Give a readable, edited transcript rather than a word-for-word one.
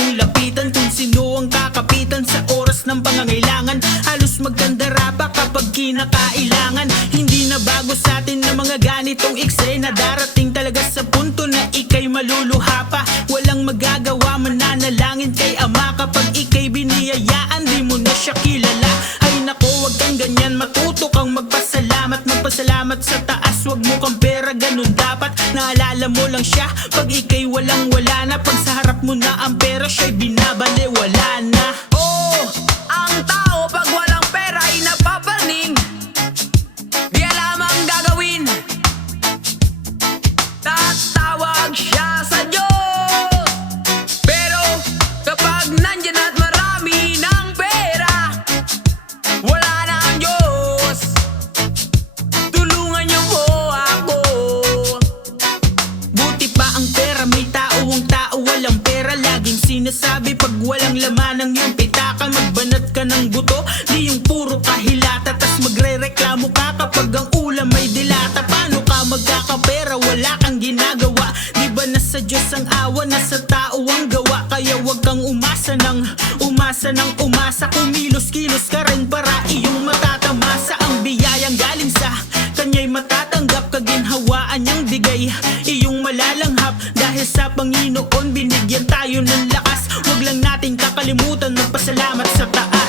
mong lapitan kung sino ang kakapitan sa oras ng pangangailangan. Halos magkandara pa kapag kinakailangan. Hindi na bago sa atin na mga ganitong eksena. Darating talaga sa punto na ika'y maluluha pa. Walang magagawa, mananalangin kay Ama. Kapag ika'y biniyayaan, di mo na siya kilala. Ay nako, wag kang ganyan, matuto kang magpasalamat. Magpasalamat sa taas, wag mo kang pera, ganun dapat. Naalala mo lang siya pag ika'y walang-wala na. Pag sa harap mo na ang pera, siya'y binabali, wala na. Oh, ang tao pag walang pera ay napapaning. Di alam ang gagawin. Tatawag siya sa Diyos. Pero kapag nandyan at marami ng pera, wala na ang Diyos. Tulungan niyo po ako. Buti pa ang pera, may tao walang pera. Laging sinasabi pag walang laman ang iyong pitaka, magbanat ka ng buto, di yung puro kahilata. Tas magre-reklamo ka kapag ang ulam may dilata. Paano ka magkakapera, wala kang ginagawa? Di ba nasa Diyos ang awa, nasa tao ang gawa? Kaya wag kang umasa ng umasa. Kumilos-kilos ka rin para iyong matatamasa. Ang biyayang galing sa kanya'y matatanggap, kaginhawaan niyang bigay, iyong malalanghap. Dahil sa Panginoon binigyan tayo ng lakas. Wag lang natin kakalimutan magpasalamat sa taas.